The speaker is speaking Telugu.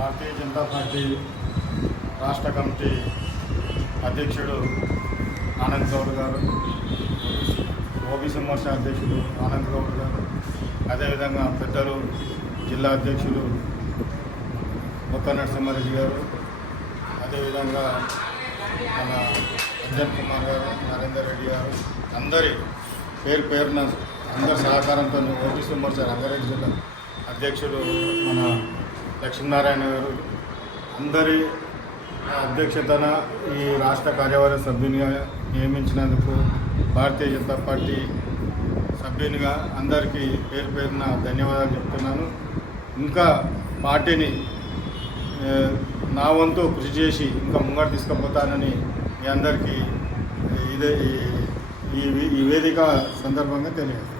భారతీయ జనతా పార్టీ రాష్ట్ర కమిటీ అధ్యక్షుడు ఆనంద్ గౌడ్ గారు, ఓబీసీ మోర్చా అధ్యక్షుడు ఆనంద్ గౌడ్ గారు, అదేవిధంగా పెద్దలు జిల్లా అధ్యక్షుడు బొక్క నరసింహారెడ్డి గారు, అదేవిధంగా మన అంజన్ కుమార్ గారు, నరేందర్ రెడ్డి గారు, అందరి పేరు పేరున అందరి సహకారంతో ఓబీసీ మోర్చా రంగారెడ్డి జిల్లా అధ్యక్షుడు మన లక్ష్మీనారాయణ గారు, అందరి అధ్యక్షతన ఈ రాష్ట్ర కార్యవర్గ సభ్యునిగా నియమించినందుకు భారతీయ జనతా పార్టీ సభ్యునిగా అందరికీ పేరు పేరున ధన్యవాదాలు చెప్తున్నాను. ఇంకా పార్టీని నా వంతు కృషి చేసి ఇంకా ముంగడు తీసుకుపోతానని మీ అందరికీ ఈ వేదిక సందర్భంగా తెలియజేస్తాను.